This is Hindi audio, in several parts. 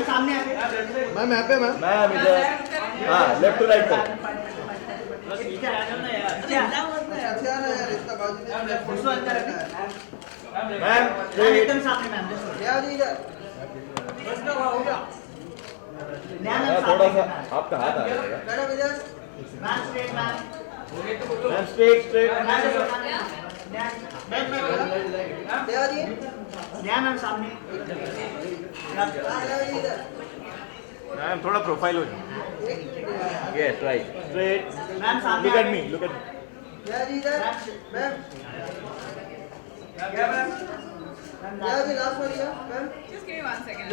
मैम सामने आके मैम यहाँ पे मैम मैम इधर हाँ लेफ्ट टू राइट कर मैम एकदम सामने मैम थोड़ा सा आपका हाथ आ जाएगा ma'am straight ma'am ma'am straight straight ma'am सामने मैम थोड़ा प्रोफाइल हो जाए यस राइट स्ट्रेट मैम सामने look at me look at Just give me 1 second.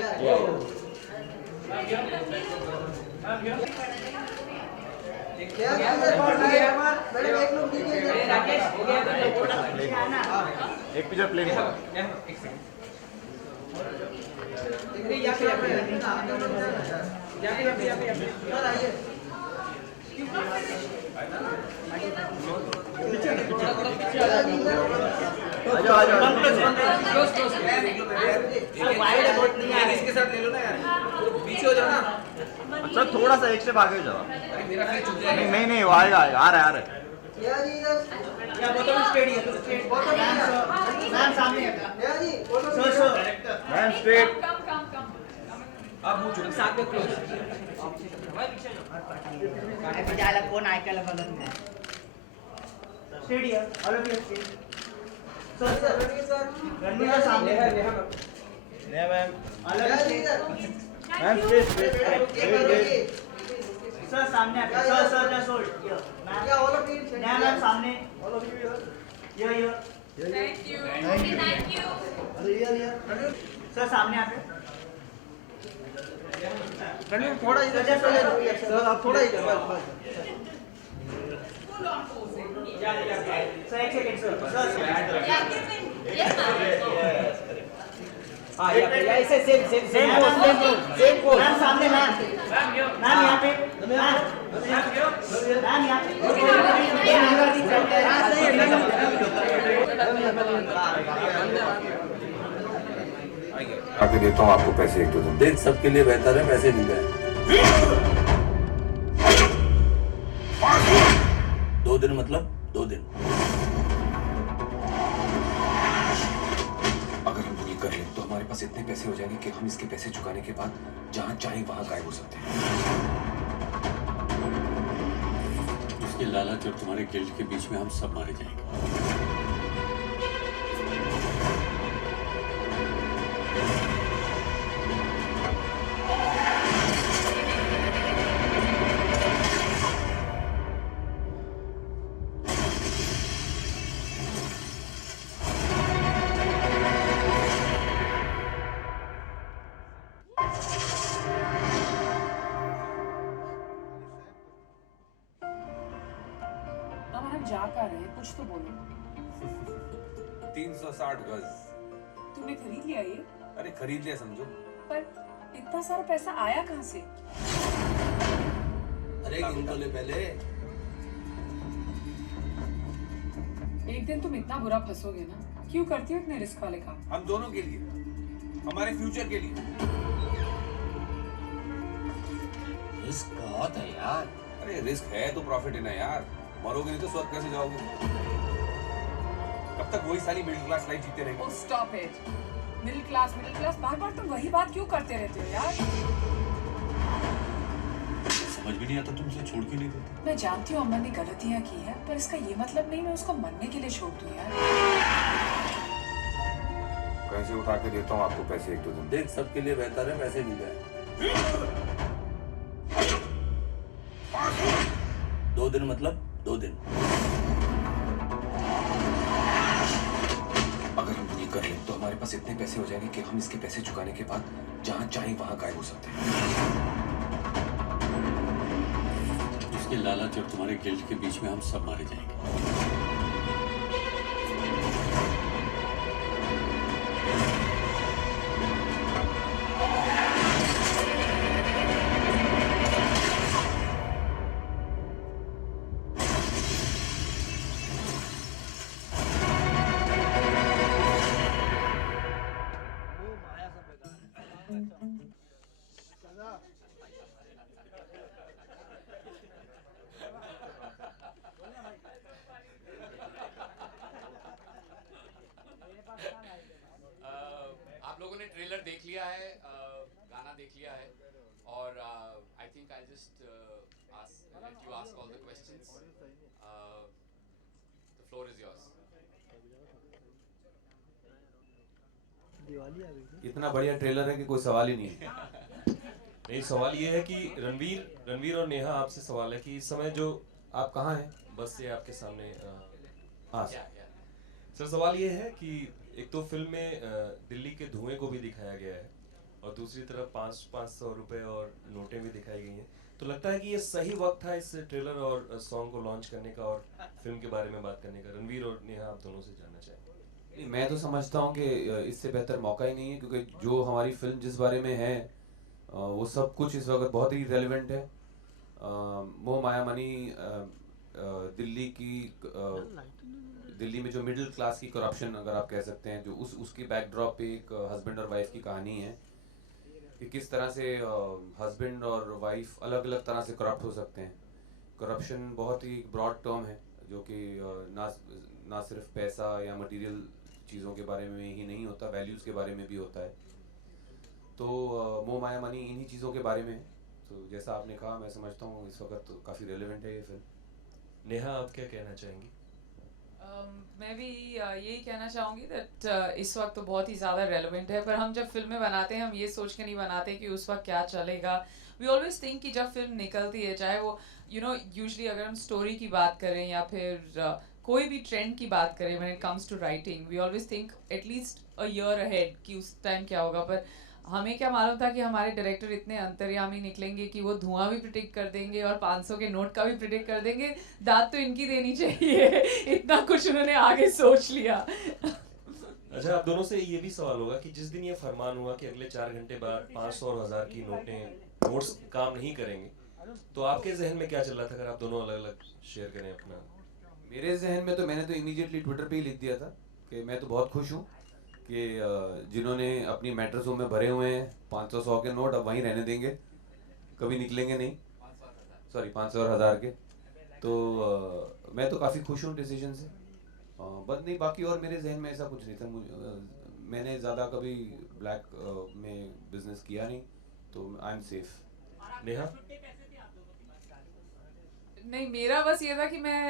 एक पिक्चर प्लेन आ जाओ इसके साथ ले लो ना यार पीछे हो जाओ ना अच्छा थोड़ा सा एक स्टेप आगे जाओ अरे मेरा फेस छूट जाएगा नहीं वो आएगा आ रहा है या बोतल स्ट्रेट है मैम सामने सर मैम स्ट्रेट Come. आप मुंह छूट साथ में क्लोज जायला कोण ऐकायला बघत नाही स्ट्रेट या all of you straight sir Ranveer सामने ma'am all of you ma'am straight sir सामने आके sir just hold ma'am ma'am सामने यो Thank you. सर सामने आके थोड़ा इधर सर आप थोड़ा इधर बस Full on posing. सर एक सेकंड सर हां ऐसे सेम पोज मैम सामने मैम यहाँ पे मैम यहाँ पे आके देता हूँ आपको पैसे एक दो दिन देख सबके लिए बेहतर है पैसे मिल जाए 2 दिन मतलब 2 दिन अगर हम ये कर लें तो हमारे पास इतने पैसे हो जाएंगे कि हम इसके पैसे चुकाने के बाद जहां चाहे वहां गायब हो सकते हैं उसके लालच और तुम्हारे गिल्ड के बीच में हम सब मारे जाएंगे जा कर रहे हैं कुछ तो बोलो 360 गज तूने खरीद लिया ये अरे खरीद लिया समझो पर इतना सारा पैसा आया कहाँ से अरे गिन तो ले पहले एक दिन तुम इतना बुरा फंसोगे ना क्यों करती हो इतने रिस्क वाले काम हम दोनों के लिए हमारे फ्यूचर के लिए रिस्क बहुत है यार अरे रिस्क है तो प्रॉफिट है ना यार मरोगे नहीं तो स्वर्ग कैसे जाओगे कब तक वही सारी मिडिल क्लास लाइफ जीते रहेंगे ओह स्टॉप इट मिडिल क्लास बार-बार तुम वही बात क्यों करते रहते हो यार समझ भी नहीं आता तुमसे छोड़ के नहीं देते मैं जानती हूँ अमन ने गलतियाँ की है पर इसका ये मतलब नहीं मैं उसको मरने के लिए छोड़ दूँ यार पैसे उठा के देता हूँ आपको पैसे एक दो दिन देख सबके लिए बेहतर है पैसे मिल जाए 2 दिन मतलब 2 दिन अगर हम ये कर लें तो हमारे पास इतने पैसे हो जाएंगे कि हम इसके पैसे चुकाने के बाद जहां चाहे वहां गायब हो सकते हैं उसके लालच और तुम्हारे गिल्ड के बीच में हम सब मारे जाएंगे ट्रेलर देख लिया है, गाना देख लिया है, और आई think I just let you ask all the questions. The floor is yours. इतना बढ़िया ट्रेलर है कि कोई सवाल ही नहीं है। नहीं, सवाल ये है कि रणवीर और नेहा, आपसे सवाल है कि इस समय जो आप कहाँ हैं, बस से आपके सामने। हाँ सर, सवाल ये है कि एक तो फिल्म में दिल्ली के धुएं को भी दिखाया गया है और दूसरी तरफ 500 रुपए और नोटें भी दिखाई गई हैं, तो लगता है कि ये सही वक्त था इस ट्रेलर और सॉन्ग को लॉन्च करने का और फिल्म के बारे में बात करने का। रणवीर और नेहा, आप दोनों से जानना चाहेंगे। मैं तो समझता हूँ कि इससे बेहतर मौका ही नहीं है, क्योंकि जो हमारी फिल्म जिस बारे में है वो सब कुछ इस वक्त बहुत ही रेलेवेंट है। मोह माया मनी दिल्ली में जो मिडिल क्लास की करप्शन, अगर आप कह सकते हैं, जो उसकी बैकड्रॉप पे एक हस्बैंड और वाइफ की कहानी है कि किस तरह से हस्बैंड और वाइफ अलग अलग तरह से करप्ट हो सकते हैं। करप्शन बहुत ही ब्रॉड टर्म है जो कि ना सिर्फ पैसा या मटेरियल चीज़ों के बारे में ही नहीं होता, वैल्यूज़ के बारे में भी होता है। तो मोह माया मनी इन्हीं चीज़ों के बारे में है। तो जैसा आपने कहा, मैं समझता हूँ इस वक्त तो काफ़ी रेलेवेंट है ये फिल्म। नेहा, आप क्या कहना चाहेंगी? मैं भी यही कहना चाहूँगी दैट इस वक्त तो बहुत ही ज़्यादा रेलेवेंट है, पर हम जब फिल्में बनाते हैं हम ये सोच के नहीं बनाते कि उस वक्त क्या चलेगा। वी ऑलवेज थिंक कि जब फिल्म निकलती है, चाहे वो यूजुअली अगर हम स्टोरी की बात करें या फिर कोई भी ट्रेंड की बात करें, when it comes to writing, we always think at least a year ahead कि उस टाइम क्या होगा। पर हमें क्या मालूम था कि हमारे डायरेक्टर इतने अंतर्यामी निकलेंगे कि वो धुआं भी प्रिडिक्ट कर देंगे और 500 के नोट का भी प्रिडिक्ट कर देंगे। दाद तो इनकी देनी चाहिए, इतना कुछ उन्होंने आगे सोच लिया। अच्छा, आप दोनों से ये भी सवाल होगा कि जिस दिन ये फरमान हुआ कि अगले 4 घंटे बाद 500 और 1000 की नोट्स काम नहीं करेंगे, तो आपके जहन में क्या चल रहा था? अगर आप दोनों अलग अलग शेयर करें अपना। मेरे जहन में तो मैंने तो इमीडिएटली ट्विटर पे ही लिख दिया था कि मैं तो बहुत खुश हूँ कि जिन्होंने अपनी मैट्रेसों में भरे हुए हैं 500-100 के नोट, अब वहीं रहने देंगे, कभी निकलेंगे नहीं। सॉरी, 500 और 1000 के। तो मैं तो काफ़ी खुश हूँ डिसीजन से। बस नहीं, बाकी और मेरे जहन में ऐसा कुछ नहीं था। मैंने ज़्यादा कभी ब्लैक में बिजनेस किया नहीं, तो आई एम सेफ। नेहा? नहीं, मेरा बस ये था कि मैं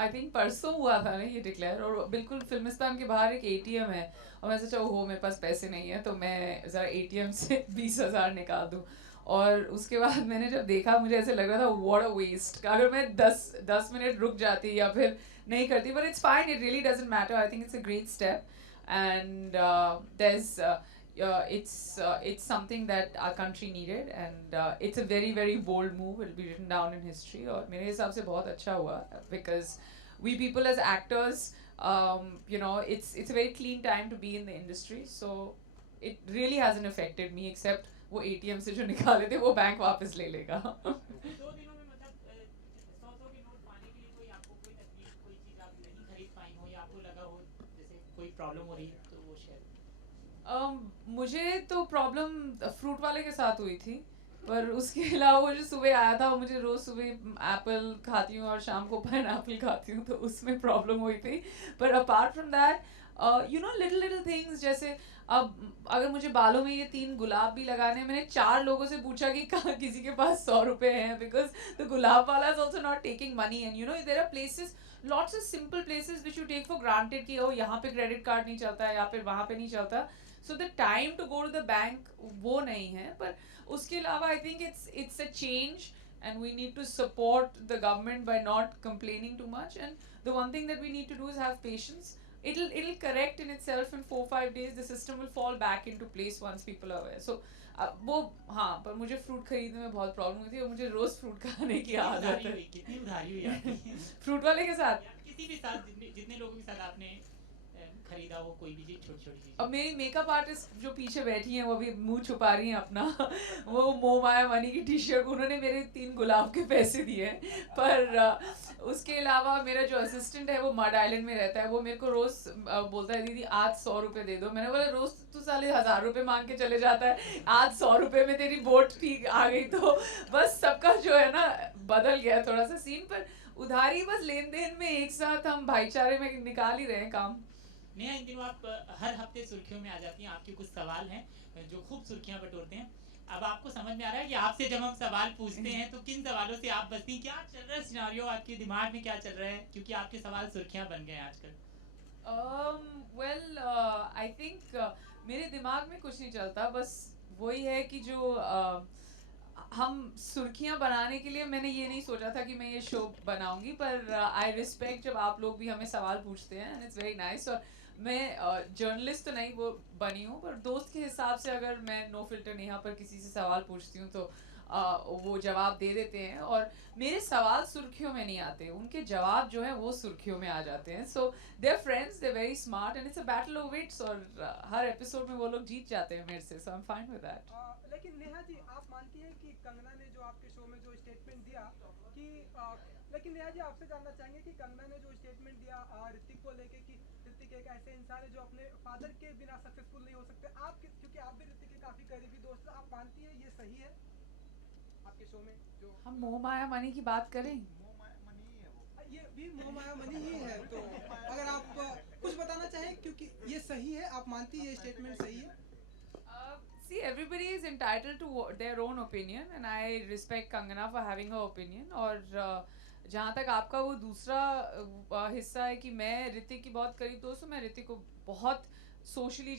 आई थिंक परसों हुआ था ना ये डिक्लेयर, और बिल्कुल फिल्मिस्तान के बाहर एक ATM है और मैं सोचा ओहो मेरे पास पैसे नहीं है तो मैं ज़रा ATM से 20,000 निकाल दूँ। और उसके बाद मैंने जब देखा, मुझे ऐसे लग रहा था व्हाट अ वेस्ट, अगर मैं 10 मिनट रुक जाती या फिर नहीं करती। But it's fine, it really doesn't matter. I think it's a great step and it's something that our country needed and it's a very very bold move. It will be written down in history और मेरे हिसाब से बहुत अच्छा हुआ because we people as actors it's a very clean time to be in the industry, so it really hasn't affected me except वो ATM से जो निकाले थे वो बैंक वापस ले लेगा। 2 दिनों में मतलब 100 के नोट पाने के लिए कोई आपको कोई तकलीफ, कोई चीज़ आप नहीं खरीद पाई हो या आपको लगा हो जैसे कोई प्रॉब्लम हो रही है, तो वो शेयर। मुझे तो प्रॉब्लम फ्रूट वाले के साथ हुई थी, पर उसके अलावा वो जो सुबह आया था, मुझे रोज़ सुबह एप्पल खाती हूँ और शाम को पाइनएप्पल खाती हूँ, तो उसमें प्रॉब्लम हुई थी। पर apart from that little things, जैसे अब अगर मुझे बालों में ये 3 गुलाब भी लगाने हैं, मैंने 4 लोगों से पूछा कि कहाँ किसी के पास 100 रुपए हैं, बिकॉज द गुलाब वाला is also not taking money and there are places, lots of simple places which you take for granted कि यहाँ पे क्रेडिट कार्ड नहीं चलता है या फिर वहाँ पे नहीं चलता। So the time to go to the bank वो नहीं है। पर उसके अलावा I think it's a change and we need to support the government by not complaining too much, and the one thing that we need to do is have patience. It'll correct in itself in 4-5 days. The system will fall back into place once people are aware. So वो हाँ, पर मुझे फ्रूट खरीदने में बहुत प्रॉब्लम हुई थी और मुझे रोज फ्रूट खाने की आदत है। कितनी उधारी हुई आपकी? फ्रूट वाले के साथ, किसी भी साथ, जितने लोगों के साथ आपने खरीदा हो कोई भी चीज, छोटी चीज। अब मेरी मेकअप आर्टिस्ट जो पीछे बैठी हैं वो भी मुंह छुपा रही हैं अपना, वो मोह माया मनी की टी-शर्ट, उन्होंने मेरे 3 गुलाब के पैसे दिए हैं। पर उसके अलावा मेरा जो असिस्टेंट है वो मड आइलैंड में रहता है, वो मेरे को रोज बोलता है दीदी आज 100 रुपए दे दो। मैंने बोला रोज तू साले 1000 रुपए मांग के चले जाता है, आज 100 रुपए में तेरी बोट ठीक आ गई। तो बस सबका जो है ना बदल गया थोड़ा सा सीन। पर उधारी बस लेन देन में एक साथ हम भाईचारे में निकाल ही रहे हैं काम। नेहा, इन दिनों आप हर हफ्ते सुर्खियों में आ जाती हैं, आपके कुछ सवाल हैं जो खूब सुर्खियां बटोरते हैं। अब आपको समझ में आ रहा है कि आपसे जब हम सवाल पूछते हैं तो किन सवालों से आप बचती हैं? क्या चल रहा है सिनेरियो, आपके दिमाग में क्या चल रहा है, क्योंकि आपके सवाल सुर्खियां बन गए हैं आजकल। आई थिंक मेरे दिमाग में कुछ नहीं चलता, बस वही है कि जो हम सुर्खियां बनाने के लिए मैंने ये नहीं सोचा था कि मैं ये शो बनाऊंगी, पर आई रिस्पेक्ट जब आप लोग भी हमें सवाल पूछते हैं एंड इट्स वेरी नाइस। और मैं जर्नलिस्ट तो नहीं वो बनी हूँ, पर दोस्त के हिसाब से अगर मैं नो फिल्टर नेहा पर किसी से सवाल पूछती हूँ तो वो जवाब दे देते हैं। और मेरे सवाल सुर्खियों में नहीं आते, उनके जवाब जो है वो सुर्खियों में आ जाते हैं। So they are friends, they are very smart and it's a battle of wits, और हर एपिसोड में वो लोग जीत जाते हैं मेरे से, so I am fine with that. लेकिन नेहा जी, आप मानती हैं कि कंगना ने जो आपके शो में जो स्टेटमेंट दिया कि लेकिन नेहा जी, आपसे जानना चाहेंगे कि कंगना ने जो स्टेटमेंट दिया ऋतिक को लेके कि ऋतिक एक ऐसे इंसान है जो अपने फादर के बिना सक्सेसफुल नहीं हो सकते, आप क्योंकि आप भी ऋतिक के काफी करीबी दोस्त हैं, आप मानती हैं ये सही है आपके शो में? जो हम मोह माया मनी की बात करें, ये भी मोह माया मनी ही है, तो अगर आप कुछ बताना चाहें, क्योंकि ये सही है, आप मानती है ये स्टेटमेंट सही है? See, everybody is entitled to their own opinion and I respect Kangana for having her opinion. और जहाँ तक आपका वो दूसरा हिस्सा है कि मैं ऋतिक की बहुत करीब दोस्त हूँ, मैं ऋतिक को बहुत सोशली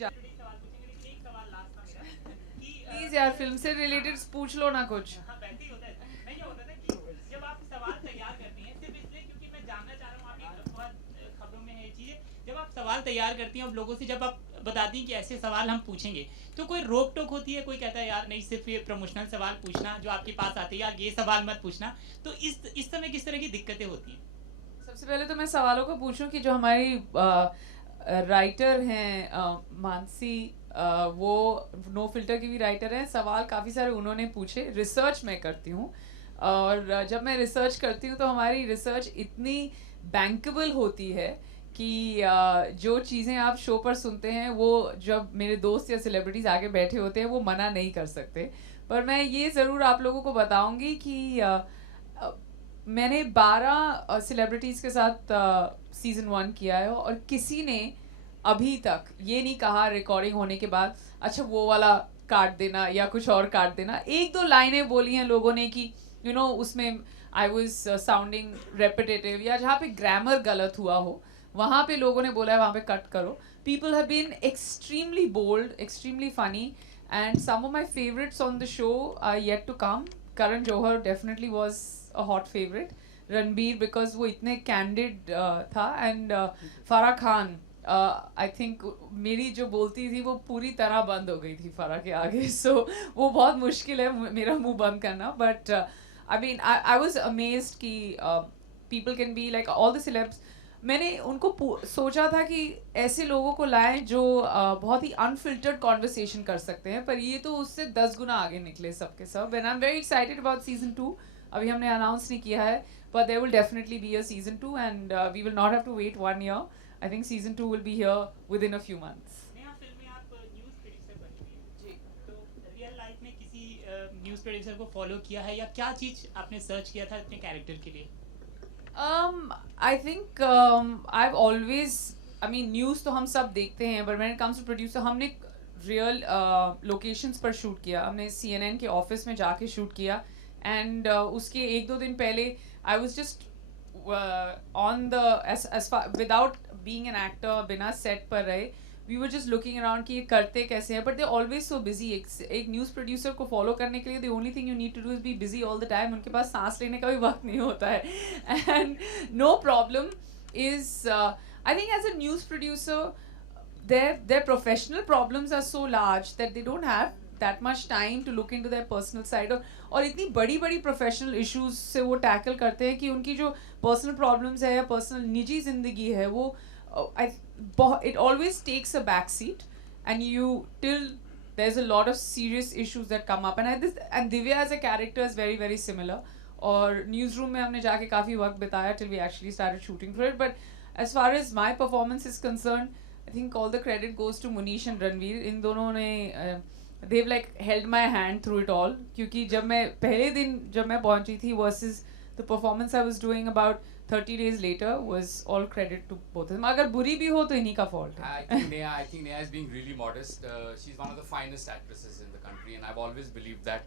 प्लीज यार फिल्म से रिलेटेड पूछ लो ना कुछ। हाँ, वैसे ही होता है। नहीं, ये होता है ना कि जब आप सवाल तैयार करती हैं, सिर्फ इसलिए क्योंकि मैं जानना चाह रहा हूँ, आपकी बहुत खबरों में है ये चीज़ें, जब आप सवाल तैयार करती हैं और लोगों से जब आप बताती हैं कि ऐसे सवाल हम पूछेंगे, तो कोई रोक टोक होती है? कोई कहता है यार नहीं, सिर्फ ये प्रमोशनल सवाल पूछना जो आपके पास आते हैं, यार ये सवाल मत पूछना, तो इस समय किस तरह की दिक्कतें होती हैं? सबसे पहले तो मैं सवालों को पूछूं कि जो हमारी राइटर हैं मानसी, वो नो फिल्टर की भी राइटर हैं, सवाल काफ़ी सारे उन्होंने पूछे। रिसर्च मैं करती हूँ और जब मैं रिसर्च करती हूँ तो हमारी रिसर्च इतनी बैंकेबल होती है कि जो चीज़ें आप शो पर सुनते हैं वो जब मेरे दोस्त या सेलिब्रिटीज़ आगे बैठे होते हैं वो मना नहीं कर सकते। पर मैं ये ज़रूर आप लोगों को बताऊंगी कि मैंने 12 सेलिब्रिटीज़ के साथ सीज़न 1 किया है और किसी ने अभी तक ये नहीं कहा रिकॉर्डिंग होने के बाद अच्छा वो वाला काट देना या कुछ और काट देना। एक दो लाइनें बोली हैं लोगों ने कि यू नो उसमें आई वाज साउंडिंग रेपिटेटिव या जहाँ पे ग्रामर गलत हुआ हो वहाँ पे लोगों ने बोला है वहाँ पे कट करो। People have been extremely bold, extremely funny and some of my favourites on the show are yet to come. Karan Johar definitely was a hot favourite, Ranbir because वो इतने कैंडिड था and Farah Khan I think मेरी जो बोलती थी वो पूरी तरह बंद हो गई थी फराह के आगे, सो वो बहुत मुश्किल है मेरा मुंह बंद करना। But I mean I was amazed कि people can be like all the celebs. मैंने उनको सोचा था कि ऐसे लोगों को लाएं जो बहुत ही अनफिल्टर्ड कॉन्वर्सेशन कर सकते हैं, पर ये तो उससे 10 गुना आगे निकले सबके सब। And I am very excited about season 2। अभी हमने अनाउंस नहीं किया है but there will definitely be a season 2 and we will not have to wait 1 year. I think season 2 will be here within a few months. Neha, film में आप न्यूज़ प्रोड्यूसर बनी हुई हैं जी, तो रियल लाइफ में किसी न्यूज़ प्रोड्यूसर को फॉलो किया है या क्या चीज़ आपने सर्च किया था अपने कैरेक्टर के लिए? I think I've always, I mean news तो हम सब देखते हैं, but when it comes to producer हमने रियल लोकेशंस पर शूट किया। हमने CNN के ऑफिस में जाके शूट किया एंड उसके 1-2 दिन पहले I was just on the as far without being an actor बिना set पर रहे, we were just looking around कि ये करते कैसे हैं, but they're always so busy। एक न्यूज़ प्रोड्यूसर को फॉलो करने के लिए the only thing you need to do is be busy all the time। उनके पास सांस लेने का भी वक्त नहीं होता है and no problem is I think as a news producer their professional problems are so large that they don't have that much time to look into their personal side और इतनी बड़ी बड़ी प्रोफेशनल इश्यूज से वो टैकल करते हैं कि उनकी जो पर्सनल प्रॉब्लम्स है या पर्सनल निजी जिंदगी है वो it always takes a back seat and you till there's a lot of serious issues that come up and Divya as a character is very very similar और newsroom में हमने जाके काफ़ी वक्त बिताया till we actually started shooting for it। But as far as my performance is concerned I think all the credit goes to Munish and Ranveer। इन दोनों ने they've like held my hand through it all क्योंकि जब मैं पहले दिन जब मैं पहुंची थी versus the performance I was doing about 30 days later was all credit to both of them. अगर बुरी भी हो तो इन्हीं का fault है. I think Neha is being really modest. She's one of the finest actresses in the country, and I've always believed that.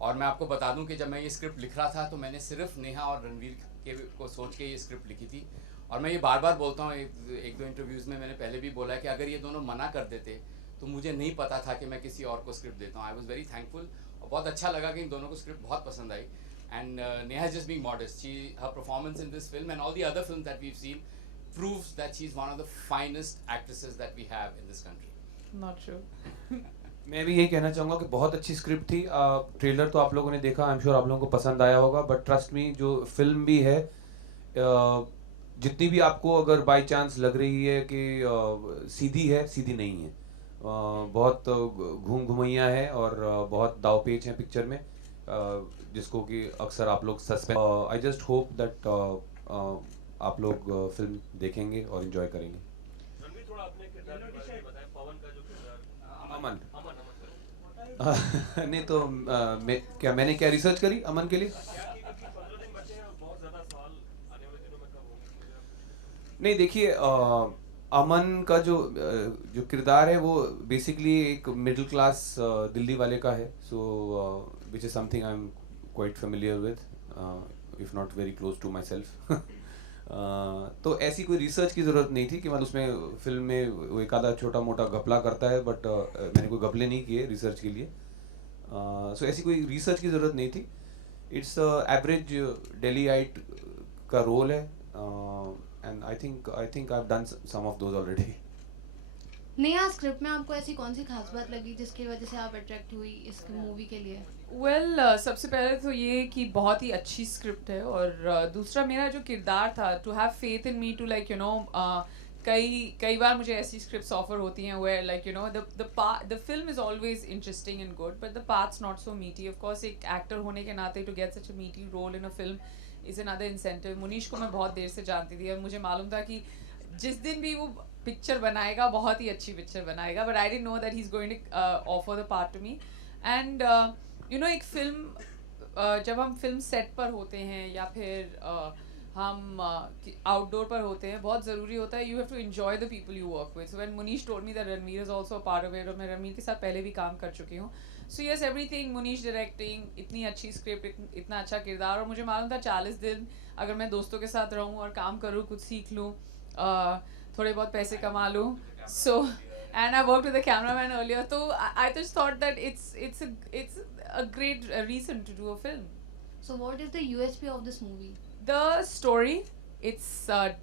और मैं आपको बता दूं कि जब मैं ये स्क्रिप्ट लिख रहा था तो मैंने सिर्फ नेहा और रणवीर के को सोच के ये स्क्रिप्ट लिखी थी. और मैं ये बार बार बोलता हूँ, एक दो इंटरव्यूज़ में मैंने पहले भी बोला है कि अगर ये दोनों मना कर देते तो मुझे नहीं पता था कि मैं किसी और को स्क्रिप्ट देता हूँ. आई वॉज वेरी थैंकफुल और बहुत अच्छा लगा कि इन दोनों को स्क्रिप्ट बहुत पसंद आई. And Neha is just being modest. Her performance in this film and all the other films that we've seen proves that she's one of the finest actresses that we have in this country. Not true. मैं भी यही कहना चाहूँगा कि बहुत अच्छी स्क्रिप्ट थी. ट्रेलर तो आप लोगों ने देखा, आई एम श्योर आप लोगों को पसंद आया होगा. बट ट्रस्ट मी, जो फिल्म भी है, जितनी भी आपको अगर बाय चांस लग रही है कि सीधी है, सीधी नहीं है. बहुत घूम घुमैया है और बहुत दाव पेच है पिक्चर में, जिसको कि अक्सर आप लोग suspense. I just hope that आप लोग फिल्म देखेंगे और एंजॉय करेंगे. अमन नहीं तो मैंने क्या रिसर्च करी अमन के लिए? नहीं, देखिए, अमन का जो किरदार है वो बेसिकली एक मिडिल क्लास दिल्ली वाले का है. सो which is something I'm quite familiar with, if not very close to myself. तो ऐसी कोई रिसर्च की ज़रूरत नहीं थी कि मतलब उसमें फिल्म में वो एक आधा छोटा मोटा घपला करता है, बट मैंने कोई घपले नहीं किए रिसर्च के लिए. सो ऐसी कोई रिसर्च की ज़रूरत नहीं थी. इट्स एवरेज दिल्लीite का रोल है, and I think I have done some of those already. Neha, script में आपको ऐसी कौन सी खास बात लगी जिसकी वजह से आप अट्रैक्ट हुई इस मूवी के लिए? वेल, सबसे पहले तो ये कि बहुत ही अच्छी स्क्रिप्ट है, और दूसरा मेरा जो किरदार था, to have faith in me to like you know, कई बार मुझे ऐसी स्क्रिप्ट्स ऑफर होती हैं where like you know the film is always interesting and good but the parts not so meaty. Of course एक एक्टर होने के नाते to get such a meaty role in a film is another incentive. Munish को मैं बहुत देर से जानती थी और मुझे मालूम था कि जिस दिन भी वो पिक्चर बनाएगा बहुत ही अच्छी पिक्चर बनाएगा, but I didn't know that he is going to offer the part to me. And you know, एक फिल्म जब हम फिल्म सेट पर होते हैं या फिर हम आउटडोर पर होते हैं, बहुत ज़रूरी होता है you have to enjoy the people you work with. So when Munish told me that Ranveer is also a part of it, और मैं रणवीर के साथ पहले भी काम कर चुकी हूँ. So yes, everything, Munish directing, इतनी अच्छी स्क्रिप्ट, इतना अच्छा किरदार, और मुझे मालूम था 40 दिन अगर मैं दोस्तों के साथ रहूँ और काम करूँ, कुछ सीख लूँ, थोड़े बहुत पैसे कमा लूँ. सो and I worked with a cameraman earlier, so I just thought that it's a great reason to do a film. So what is the USP of this movie? The story, it's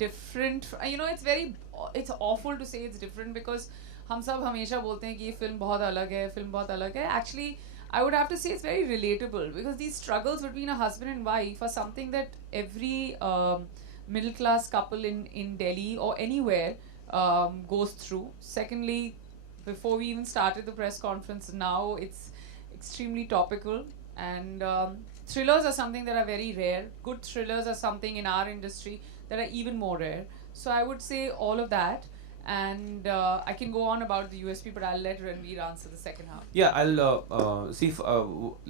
different. You know, it's awful to say it's different because हम सब हमेशा बोलते हैं कि ये फिल्म बहुत अलग है, फिल्म बहुत अलग है. Actually, I would have to say it's very relatable because these struggles between a husband and wife are something that every middle class couple in Delhi or anywhere goes through. Secondly, before we even started the press conference, now it's extremely topical, and thrillers are something that are very rare. Good thrillers are something in our industry that are even more rare. So I would say all of that, and I can go on about the USP, but I'll let Ranveer answer the second half. Yeah, I'll see if,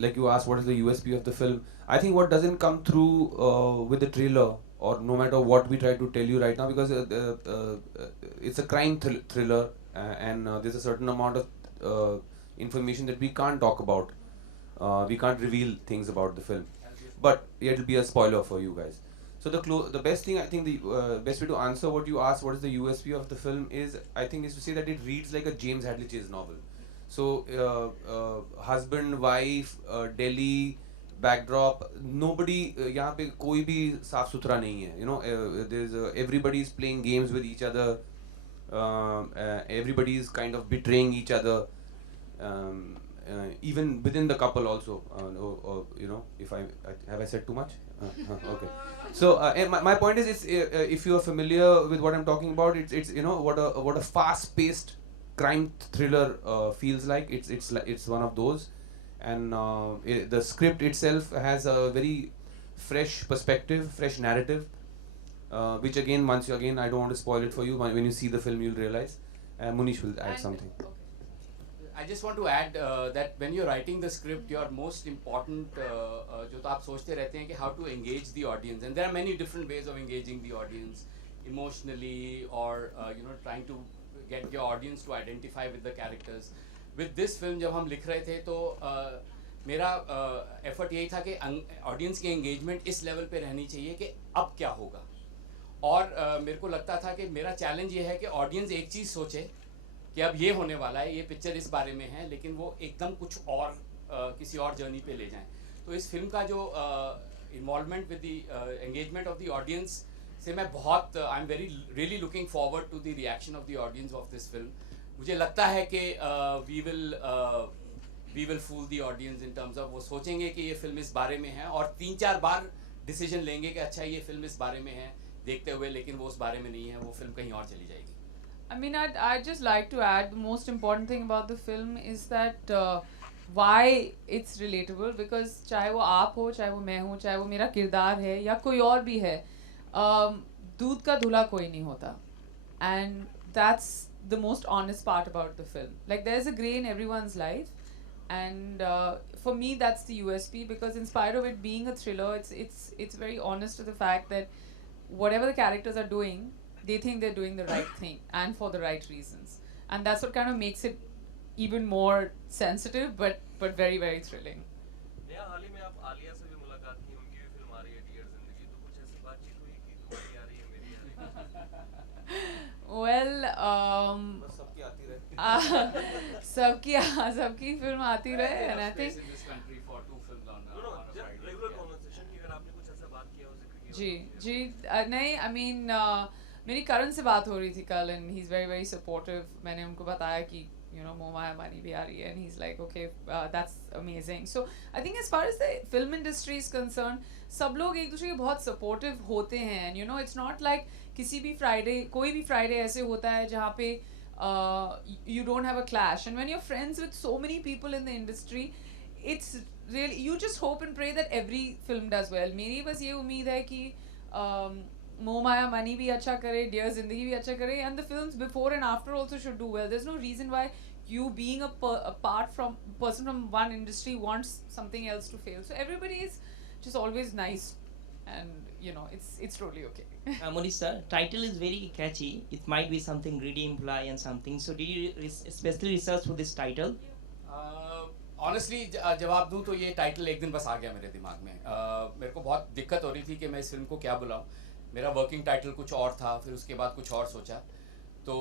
like you asked, what is the USP of the film? I think what doesn't come through with the trailer, or no matter what we try to tell you right now, because it's a crime thriller, and there's a certain amount of information that we can't talk about. We can't reveal things about the film, but it'll be a spoiler for you guys. So the best thing, I think, the best way to answer what you asked, what is the USP of the film, is I think is to say that it reads like a James Hadley Chase novel. So husband, wife, Delhi backdrop, nobody यहाँ पे कोई भी साफ सुथरा नहीं है. You know, there's everybody is playing games with each other. Everybody is kind of betraying each other. Even within the couple also. You know, if have I said too much? Okay. So my point is, it's if you are familiar with what I'm talking about, it's you know what a fast-paced crime thriller feels like. It's one of those. And the script itself has a very fresh perspective, fresh narrative, which again, I don't want to spoil it for you. When you see the film, you'll realize. Munish will add something. I I just want to add that when you're writing the script, your most important जो तो आप सोचते रहते हैं कि how to engage the audience, and there are many different ways of engaging the audience, emotionally or trying to get your audience to identify with the characters. With this film जब हम लिख रहे थे तो मेरा effort यही था कि audience की engagement इस level पे रहनी चाहिए कि अब क्या होगा, और मेरे को लगता था कि मेरा challenge ये है कि audience एक चीज़ सोचे कि अब ये होने वाला है, ये पिक्चर इस बारे में है, लेकिन वो एकदम कुछ और किसी और जर्नी पे ले जाएं. तो इस फिल्म का जो involvement with the engagement of the audience से मैं बहुत I am really looking forward to the reaction of the audience of this film. मुझे लगता है कि we will fool the audience in terms of वो सोचेंगे कि ये फिल्म इस बारे में है और 3-4 बार डिसीजन लेंगे कि अच्छा ये फिल्म इस बारे में है देखते हुए, लेकिन वो उस बारे में नहीं है, वो फिल्म कहीं और चली जाएगी. I mean, I'd just like to add the most important thing about the film is that why it's relatable, because चाहे वो आप हो, चाहे वो मैं हूँ, चाहे वो मेरा किरदार है या कोई और भी है, दूध का धुला कोई नहीं होता, and that's the most honest part about the film. Like there's a gray in everyone's life, and for me that's the USP, because in spite of it being a thriller, it's very honest to the fact that whatever the characters are doing, they think they're doing the right thing and for the right reasons, and that's what kind of makes it even more sensitive but very very thrilling. नया हाल ही में आप आलिया से भी मुलाकात की, उनकी भी फिल्म आ रही है डियर जिंदगी, तो कुछ ऐसी बातचीत हुई कि तुम्हारी आ रही है मेरी आ रही है? Well, बस सबकी आती रहे. सबकी फिल्म आती रहे, and I think regular conversation की अगर आपने कुछ ऐसा बात किया हो, जिक्र किया जी नहीं, I mean मेरी करण से बात हो रही थी कल, and he's very very supportive. मैंने उनको बताया कि मोह माया मनी भी आ रही है, and he's like okay, that's amazing. So I think as far as the film industry is concerned, सब लोग एक दूसरे के बहुत supportive होते हैं, and it's not like किसी भी कोई भी Friday ऐसे होता है जहाँ पे you don't have a clash, and when you're friends with so many people in the industry, it's really, you just hope and pray that every film does well. मेरी बस ये उम्मीद है कि मोह माया मनी भी अच्छा करे, डियर जिंदगी भी अच्छा करे, and the films before and after also should do well. There's no reason why you being a person from one industry wants something else to fail. So everybody is just always nice, and it's totally okay. Monish sir, title is very catchy. It might be something greedy imply and something. So did you especially research for this title? Honestly जवाब दूं तो ये टाइटल एक दिन बस आ गया मेरे दिमाग में. मेरे को बहुत दिक्कत हो रही थी कि मैं इस फिल्म को क्या बुलाऊं. मेरा वर्किंग टाइटल कुछ और था, फिर उसके बाद कुछ और सोचा, तो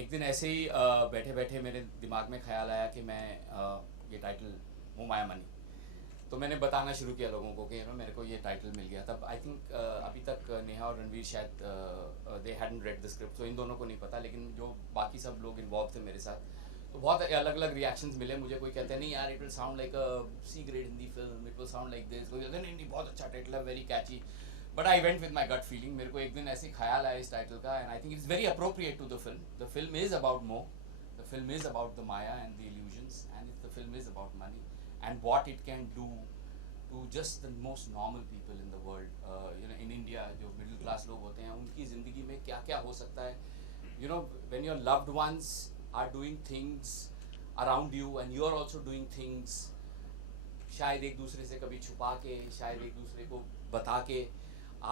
एक दिन ऐसे ही बैठे बैठे मेरे दिमाग में ख्याल आया कि मैं ये टाइटल मोह माया मनी, तो मैंने बताना शुरू किया लोगों को कि मेरे को ये टाइटल मिल गया. तब आई थिंक अभी तक नेहा और रणवीर शायद दे हैडंट रेड द स्क्रिप्ट, तो इन दोनों को नहीं पता, लेकिन जो बाकी सब लोग इन्वॉल्व थे मेरे साथ, तो बहुत अलग अलग रिएक्शंस मिले मुझे. कोई कहते हैं नहीं यार it will sound like a C grade Hindi film, it will sound like this, कोई कहते हैं नहीं बहुत अच्छा टाइटल है, very catchy. But I went with my gut feeling. मेरे को एक दिन ऐसे ख्याल आया इस टाइटल का, and I think it's very appropriate to the film. The film is about मोह, the film is about the maya and the illusions, and the film is about money and what it can do to just the most normal people in the world. In India जो middle class लोग होते हैं, उनकी ज़िंदगी में क्या क्या हो सकता है. When your loved ones are doing things around you and you are also doing things, शायद एक दूसरे से कभी छुपा के, शायद एक दूसरे को बता के,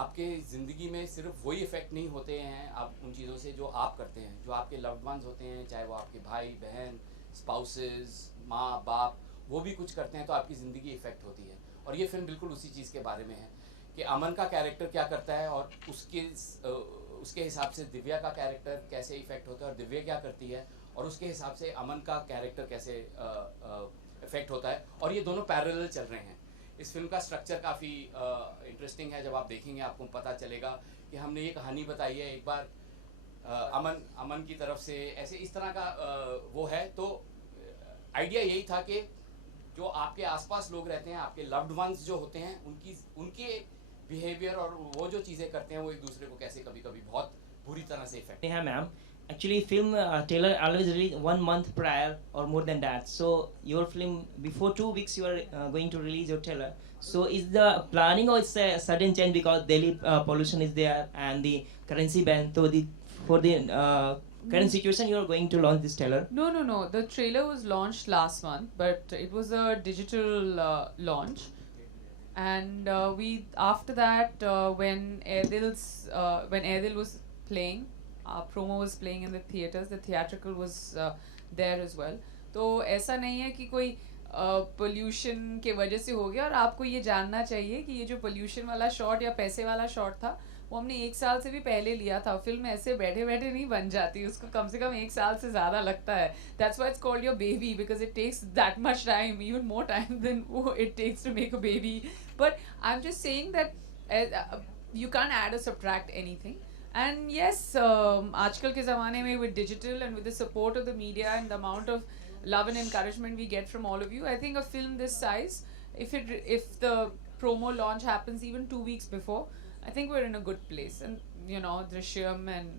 आपके ज़िंदगी में सिर्फ वही इफ़ेक्ट नहीं होते हैं आप उन चीज़ों से जो आप करते हैं. जो आपके लव्ड वंस होते हैं, चाहे वो आपके भाई बहन, स्पाउसेस, माँ बाप, वो भी कुछ करते हैं तो आपकी ज़िंदगी इफ़ेक्ट होती है. और ये फिल्म बिल्कुल उसी चीज़ के बारे में है कि अमन का कैरेक्टर क्या करता है और उसके हिसाब से दिव्या का कैरेक्टर कैसे इफ़ेक्ट होता है, और दिव्या क्या करती है और उसके हिसाब से अमन का कैरेक्टर कैसे इफ़ेक्ट होता है, और ये दोनों पैरेलल चल रहे हैं. इस फिल्म का स्ट्रक्चर काफ़ी इंटरेस्टिंग है. जब आप देखेंगे आपको पता चलेगा कि हमने ये कहानी बताई है. एक बार अमन की तरफ से ऐसे इस तरह का वो है, तो आइडिया यही था कि जो आपके आसपास लोग रहते हैं, आपके लव्ड वंस जो होते हैं, उनके बिहेवियर और वो जो चीज़ें करते हैं वो एक दूसरे को कैसे कभी कभी बहुत बुरी तरह से effect. Yeah, ma'am. Actually, film trailer always release 1 month prior or more than that. So your film before 2 weeks you are going to release your trailer. So is the planning or it's a sudden change because Delhi pollution is there and the currency ban? So for the current situation you are going to launch this trailer? No. The trailer was launched last month, but it was a digital launch. And we after that when Aerdil was playing, our promo was playing in the theaters. The theatrical was there as well. तो ऐसा नहीं है कि कोई पोल्यूशन के वजह से हो गया, और आपको ये जानना चाहिए कि ये जो पोल्यूशन वाला शॉट या पैसे वाला शॉट था वो हमने 1 साल से भी पहले लिया था. फिल्म ऐसे बैठे बैठे नहीं बन जाती, उसको कम से कम 1 साल से ज़्यादा लगता है. That's why it's called your baby, because it takes that much time, even more time than it takes to make a baby. But I'm just saying that you can't add or subtract anything. And yes, आजकल के ज़माने में with digital and with the support of the media and the amount of love and encouragement we get from all of you, I think a film this size, if the promo launch happens even 2 weeks before, I think we're in a good place. And you know, Drishyam and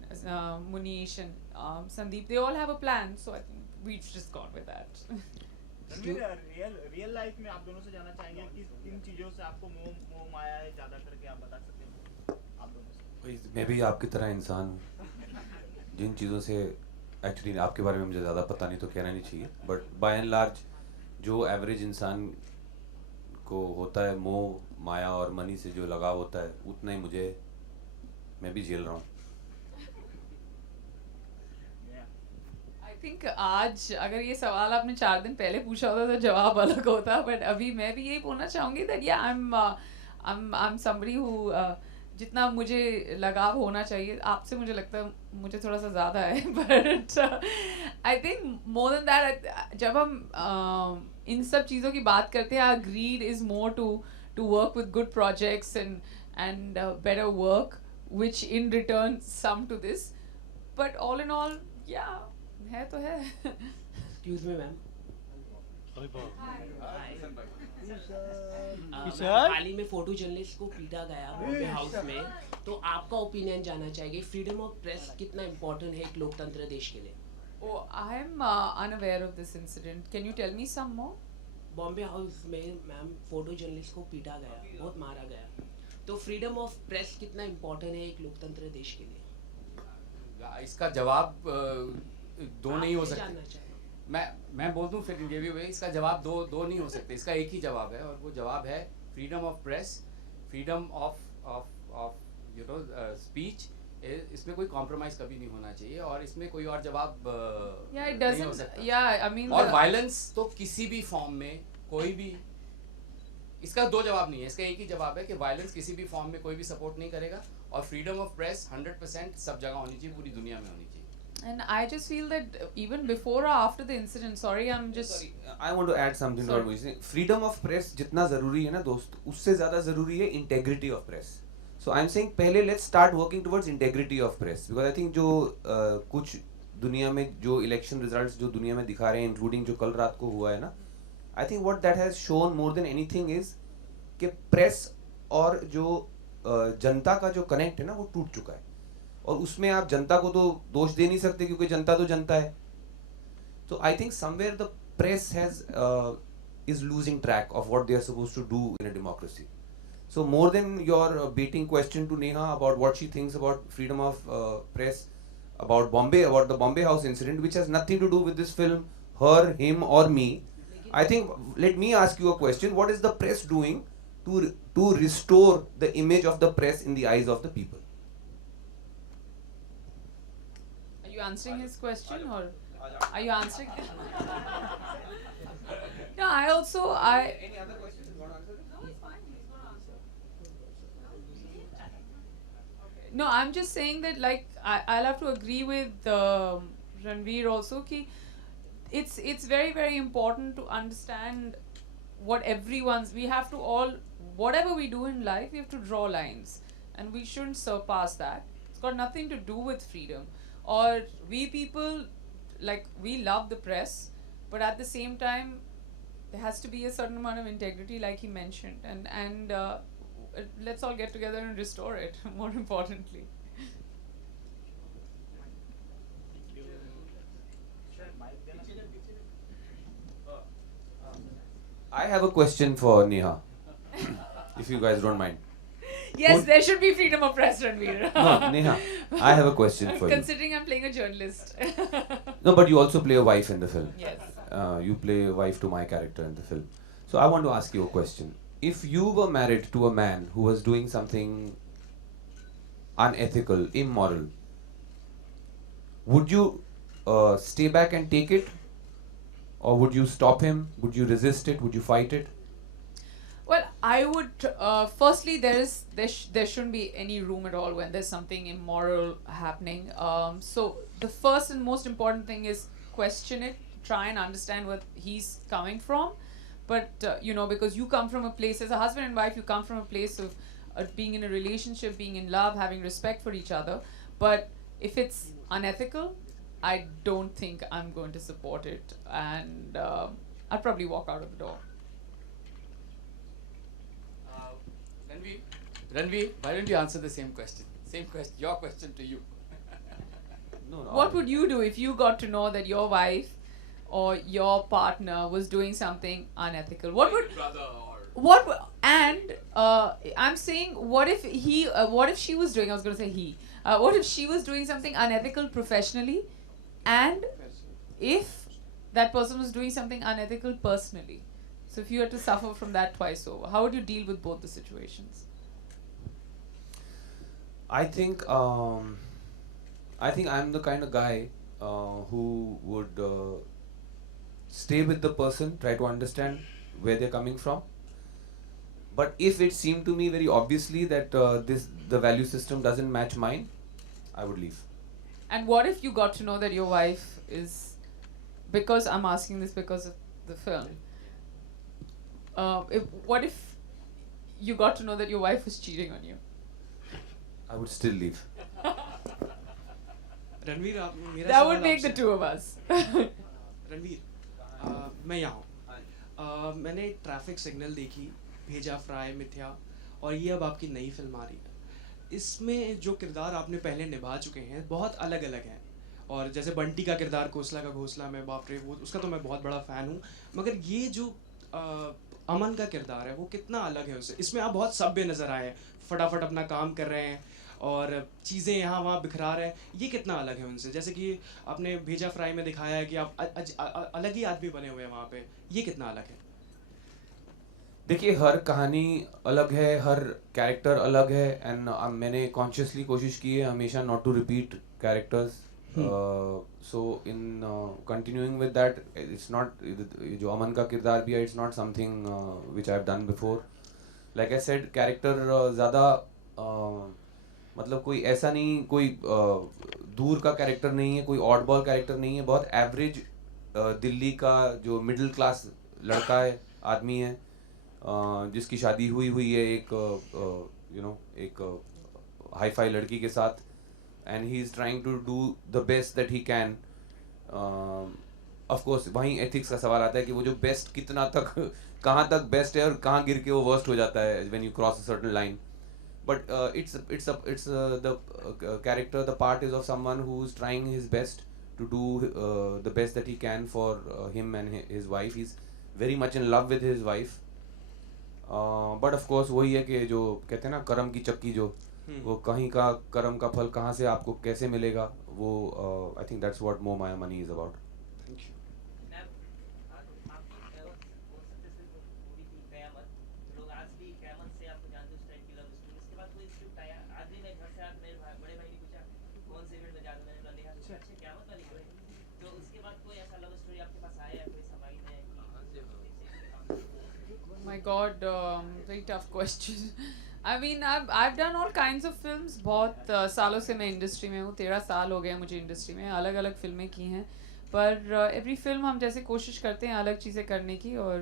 Munish and Sandeep, they all have a plan, so I think we've just gone with that. Real life में आप दोनों से जानना चाहेंगे कि किन चीजों से आपको मोह माया है ज्यादा करके, आप बता सकते हैं आप दोनों से? मैं भी आपकी तरह इंसान हूँ. जिन चीज़ों से एक्चुअली आपके बारे में मुझे ज़्यादा पता नहीं तो कहना नहीं चाहिए, बट बाय एंड लार्ज जो एवरेज इंसान को होता है मोह माया और मनी से जो लगाव होता है, उतना ही मैं भी झेल रहा हूँ. I think आज अगर ये सवाल आपने 4 दिन पहले पूछा होता तो जवाब अलग होता, बट अभी मैं भी यही बोलना चाहूँगी that yeah, I'm somebody who जितना मुझे लगाव होना चाहिए आपसे, मुझे लगता है मुझे थोड़ा सा ज़्यादा है. But I think more than that, जब हम इन सब चीज़ों की बात करते हैं, our greed is more to work with good projects and better work, which in return sum to this. But all in all, yeah, है तो है. Excuse me, ma'am. हाल ही में फोटो जर्नलिस्ट को पीटा गया बॉम्बे हाउस में, तो आपका ओपिनियन जानना चाहिए. फ्रीडम ऑफ प्रेस कितना इम्पोर्टेंट है एक लोकतंत्र देश के लिए? Oh, I am unaware of this incident. Can you tell me some more? Bombay house में मैम फोटो जर्नलिस्ट को पीटा गया, बहुत मारा गया, तो फ्रीडम ऑफ प्रेस कितना इम्पोर्टेंट है एक लोकतंत्र देश के लिए? इसका जवाब दो नहीं हो सकते. मैं बोल दूं फिर ये भी भाई, इसका जवाब दो नहीं हो सकते. इसका एक ही जवाब है, और वो जवाब है freedom of press, freedom of you know speech. इसमें कोई कॉम्प्रोमाइज कभी नहीं होना चाहिए, और इसमें कोई और जवाब नहीं हो सकता. और वायलेंस तो किसी भी फॉर्म में कोई भी, इसका 2 जवाब नहीं है, इसका एक ही जवाब है कि वायलेंस किसी भी फॉर्म में कोई भी सपोर्ट नहीं करेगा, और फ्रीडम ऑफ प्रेस 100% सब जगह होनी चाहिए, पूरी दुनिया में होनी चाहिए. And I just feel that even before or after the incident, I want to add something to what you saying. Freedom of press जितना जरूरी है ना दोस्त, उससे ज़्यादा जरूरी है integrity of press. So I'm saying पहले let's start working towards integrity of press, because I think जो कुछ दुनिया में जो election results जो दुनिया में दिखा रहे हैं, including जो कल रात को हुआ है ना, I think what that has shown more than anything is कि press और जो जनता का जो connect है ना, वो टूट चुका है. और उसमें आप जनता को तो दोष दे नहीं सकते, क्योंकि जनता तो जनता है. तो I think somewhere the press is losing track of what they are supposed to do in a democracy. So more than your beating question to Neha about what she thinks about freedom of press, about the Bombay House incident, which has nothing to do with this film, her, him or me, I think let me ask you a question. What is the press doing to restore the image of the press in the eyes of the people? Are you answering his question, or are you answering? No, any other questions you want to answer? No, it's fine. He's going to answer. No, I'm just saying that, like, I'll have to agree with Ranveer also ki it's very, very important to understand what we have to all, whatever we do in life, we have to draw lines, and we shouldn't surpass that. It's got nothing to do with freedom. Or we people, like, we love the press, but at the same time, there has to be a certain amount of integrity, like he mentioned, and let's all get together and restore it, more importantly. I have a question for Neha, if you guys don't mind. Yes, there should be freedom of press, Ranveer. No, Neha, I have a question for you. Considering I'm playing a journalist. No, but you also play a wife in the film. Yes. You play a wife to my character in the film. So I want to ask you a question. If you were married to a man who was doing something unethical, immoral, would you stay back and take it? Or would you stop him? Would you resist it? Would you fight it? Well, I would. Firstly, there shouldn't be any room at all when there's something immoral happening. So the first and most important thing is question it. Try and understand where he's coming from. But because you come from a place as a husband and wife, you come from a place of being in a relationship, being in love, having respect for each other. But if it's unethical, I don't think I'm going to support it, and I'll probably walk out of the door. Ranveer, why don't you answer the same question? Your question to you. No. What would you do if you got to know that your wife or your partner was doing something unethical? I'm saying, what if she was doing? I was going to say he. What if she was doing something unethical professionally, and if that person was doing something unethical personally? So if you had to suffer from that twice over, how would you deal with both the situations? I think I'm the kind of guy who would stay with the person, try to understand where they're coming from. But if it seemed to me very obviously that the value system doesn't match mine, I would leave. And what if you got to know that your wife is, because I'm asking this because of the film, what if you got to know that your wife was cheating on you? I would still leave. Ranveer, आप मेरा That सवाल would make the आपसे- two of us. रणवीर, मैं यहाँ हूँ। मैंने ट्रैफिक सिग्नल देखी, भेजा फ्राई, मिथ्या, और ये अब आपकी नई फिल्म आ रही है। इसमें जो किरदार आपने पहले निभा चुके हैं बहुत अलग अलग हैं, और जैसे बंटी का किरदार कोसला का घोसला में, बाप रे, वो उसका तो मैं बहुत बड़ा फ़ैन हूँ, मगर ये जो अमन का किरदार है वो कितना अलग है उससे। इसमें आप बहुत सभ्य नज़र आए हैं, फटाफट अपना काम कर रहे हैं और चीज़ें यहाँ वहाँ बिखरा रहे हैं, ये कितना अलग है उनसे। जैसे कि आपने भेजा फ्राई में दिखाया है कि आप अलग ही आदमी बने हुए हैं वहाँ पे, ये कितना अलग है? देखिए, हर कहानी अलग है, हर कैरेक्टर अलग है, एंड मैंने कॉन्शियसली कोशिश की है हमेशा not to repeat characters. So in continuing with that, it's not, जो अमन का किरदार भी है, it's not something which I have done before. Like I said, character ज़्यादा मतलब कोई ऐसा नहीं, कोई दूर का कैरेक्टर नहीं है, कोई ऑड बॉल कैरेक्टर नहीं है, बहुत एवरेज दिल्ली का जो मिडिल क्लास लड़का है, आदमी है, जिसकी शादी हुई है एक एक हाई फाई लड़की के साथ, and he is trying to do the best that he can. Of course वहीं एथिक्स का सवाल आता है कि वो जो बेस्ट कितना तक, कहाँ तक बेस्ट है और कहाँ गिर के वो वर्स्ट हो जाता है when you cross a certain line. But it's the character, the part is of someone who's trying his best to do the best that he can for him and his wife. He's very much in love with his wife. But of course वही है कि जो कहते हैं ना, कर्म की चक्की, जो वो कहीं का कर्म का फल कहाँ से आपको कैसे मिलेगा, वो I think that's what Moh Maya Money is about. Thank you. My God, very tough question. I mean, I've done all kinds of films. बहुत सालों से मैं इंडस्ट्री में हूँ, 13 साल हो गए मुझे इंडस्ट्री में, अलग अलग फिल्में की हैं. पर एवरी फिल्म हम जैसे कोशिश करते हैं अलग चीज़ें करने की, और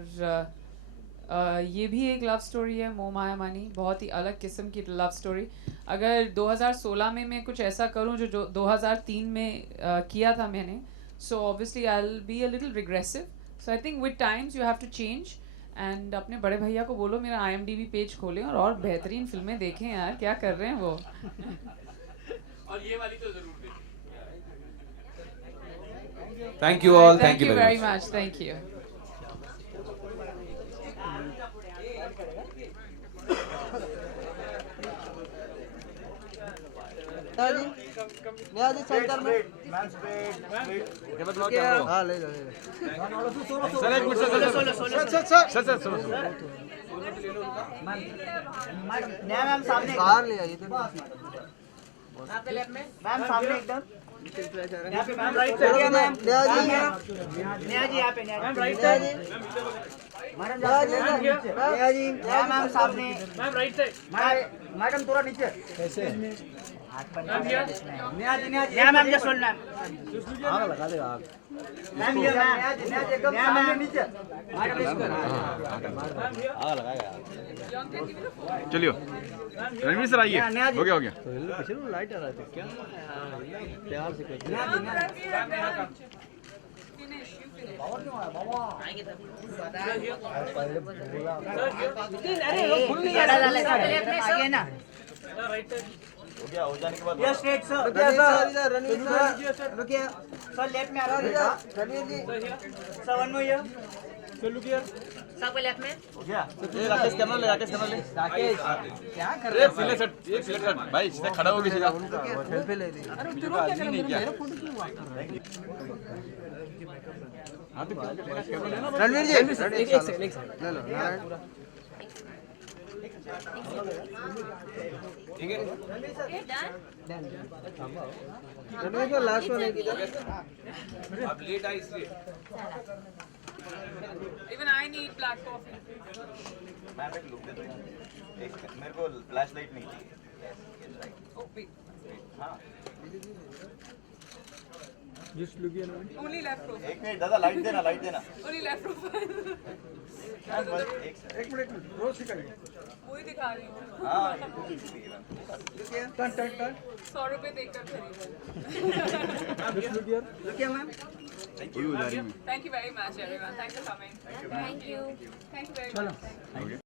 ये भी एक लव स्टोरी है, मोह माया मनी, बहुत ही अलग किस्म की लव स्टोरी. अगर 2016 में मैं कुछ ऐसा करूँ जो 2003 में किया था मैंने, so obviously I'll be a little regressive. So I think with times you have to change. And अपने बड़े भैया को बोलो मेरा IMDb पेज खोलें और बेहतरीन फिल्में देखें यार, क्या कर रहे हैं वो. और ये वाली तो जरूर देखें. Thank you all. Thank you very much. Thank you. Neha ji centre में हाँ ले लो मैम सामने बाहर ले आइए मैम सामने एकदम यहाँ पे ma'am right Neha side ma'am ji Neha ji यहाँ पे ma'am right Neha side ji madam Neha ji Neha ji ma'am सामने मैम राइट साइड मैडम थोड़ा नीचे कैसे Neha ji ma'am just hold ma'am आग लगा दे आग मैम ये नेहा जी एकदम सामने नीचे मैडम आग लगाएगा चलियो रणवीर सर आइए हो गया तो पीछे लाइट आ रहा था क्या प्यार से कोई आगे ना हो जाने के बाद yes straight sir Ranveer sir रुकिए सर लेफ्ट में आ रहा है Ranveer ji sir one more here sir look here सबको लेफ्ट में हो गया ये राकेश कैमरा ले राकेश क्या कर अरे सिले सेट एक सिले सेट भाई सीधा खड़ा हो गया सीधा सेल्फी ले ली अरे तू क्या कर मेरा फोटो क्यों रणवीर जी एक सेकंड ले लो नारायण ठीक है रणवीर का लास्ट वन है किधर आप लेट आए इसलिए Even I need black coffee. Ma'am एक लुक दे दो एक मेरे को फ्लैश लाइट नहीं चाहिए Oh wait. हां just look here Only left profile. एक मिनट दादा लाइट देना Only left profile. एक मिनट रोज सिखाइए वही दिखा रही हूँ. हां टर्न टर्न टर्न 100 रुपए देकर खरीदा. जस्ट लुक हियर रुकिए ma'am thank you Thank you very much, everyone. Thanks for coming. Thank you. Thank you very much.